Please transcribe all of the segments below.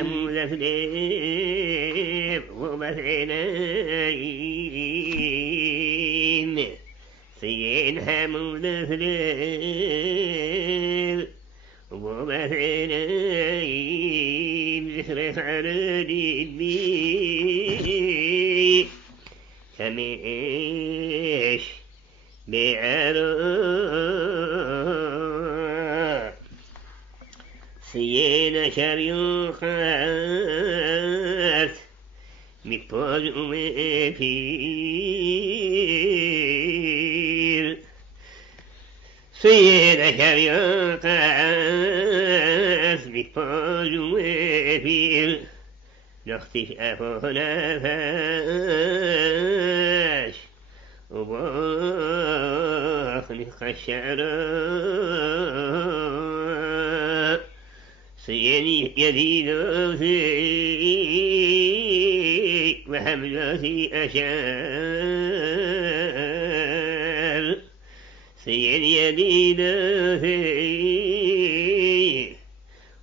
هم ذفليب ومثلين سين هم ذفليب ومثلين ذكر خالدي بي تميش بعرو سينا شريوخات مكبوز ومفير سينا شريوخات مكبوز ومفير نختش أفونا فاش وباخني خشعرا سيني يديد في وحملاتي أشار سيني يديد في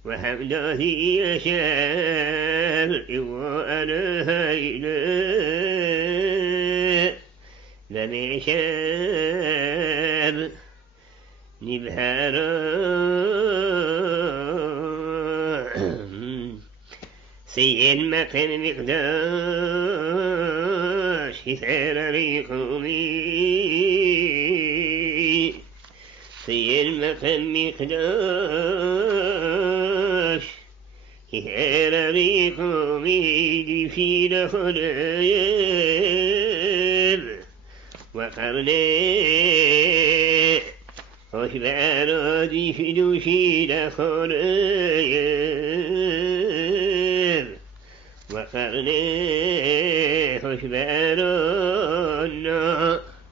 وحملاتي أشار وأنا هيدا لم شاب نبهارا سين مكان مقداش يثار ريقومي سين مكان مقداش يثار ريقومي في لخلايب وقرني خشبار دي في دوشي لخلايب وقرني خشبار